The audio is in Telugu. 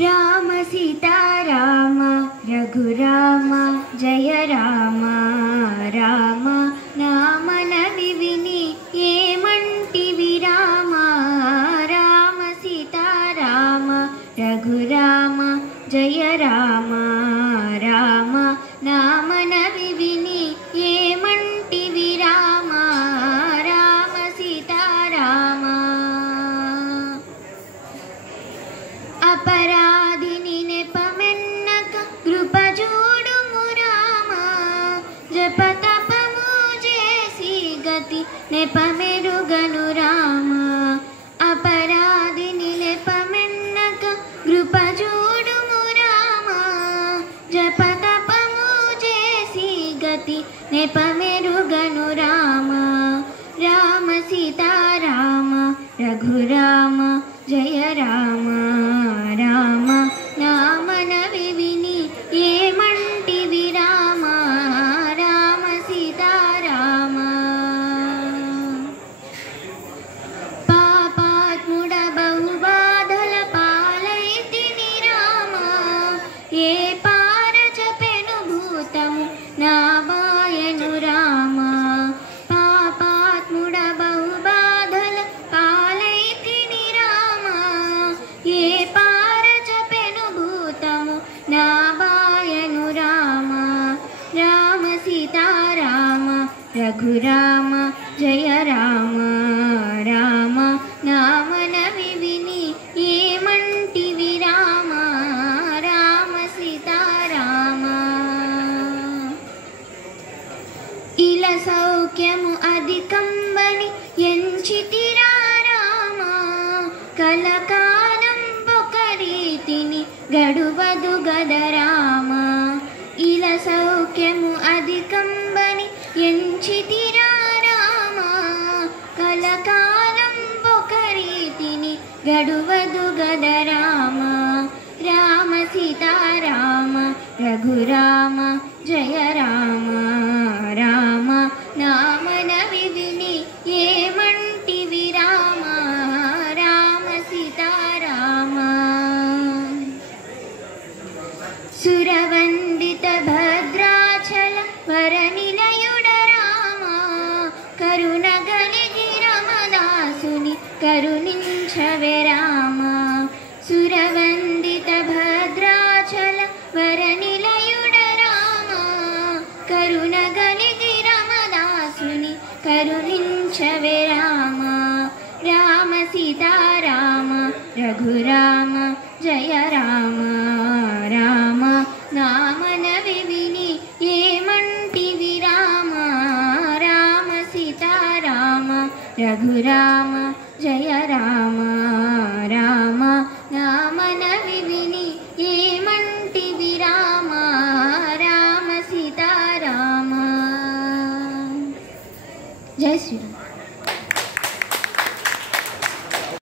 రామ సీతారామ రఘురామ జయ రామ రామ నామనవి విని ఏమంటివి రామ రామ సీతారామ రఘురామ జయ రామ రామ నామనవి విని ఏమంటివి రామ రామ సీతారామ అపరాధిని నెపమెన్నక కృపజూడుము రామ జపతపము చేసి గతి నెపమెరుగను రామ అపరాధిని నెపమెన్నక కృపజూడుము రామ జపతపము చేసి గతి నెపమెరుగను రామ రామ సీతారామ రఘురామ జయ రామ రామ నామనవి విని ఏమంటివి రామ రామ సీతారామ పాపాత్ముడ బహుబాధల పాలైతిని రామ ఏ పారచపెను భూతము నా బాయను రామ పాపాత్ముడ బహుబాధల పాలైతిని రామ ఏ పారచపెను భూతము నా బాయను రామ రామ సీతారామ రఘురామ జయ రామ రామ నామనవి విని ఏమంటివి రామ రామ సీతారామ ఇల సౌఖ్యము అధికంబని ఎంచితిరా రామ కలకాలం ఒక రీతిని గడువదు గద రామ ఇల సౌఖ్యము అధికంబని ఎంచితిరా రామ కలకాలం ఒక రీతిని గడువదు గద రామ రామ సీతారామ రఘురామ జయ రామ రామ నామనవి విని ఏమంటివి రామ రామ సీతారామ సురవందిత భద్రాచల వరనిలయుడ రామ కరుణగలిగి రమదాసుని కరుణించవే రామ సురవందిత భద్రాచల వరనిలయుడ రామ కరుణగలిగి రమదాసుని కరుణించవే రామ రామ సీతారామ రఘురామ జయ రామ రామ నామనవి విని ఏమంటివి రామ రామ సీతారామ రఘురామ జయ రామ రామ నామనవి విని ఏమంటివి రామ రామ సీతారామ జై శ్రీరామ్.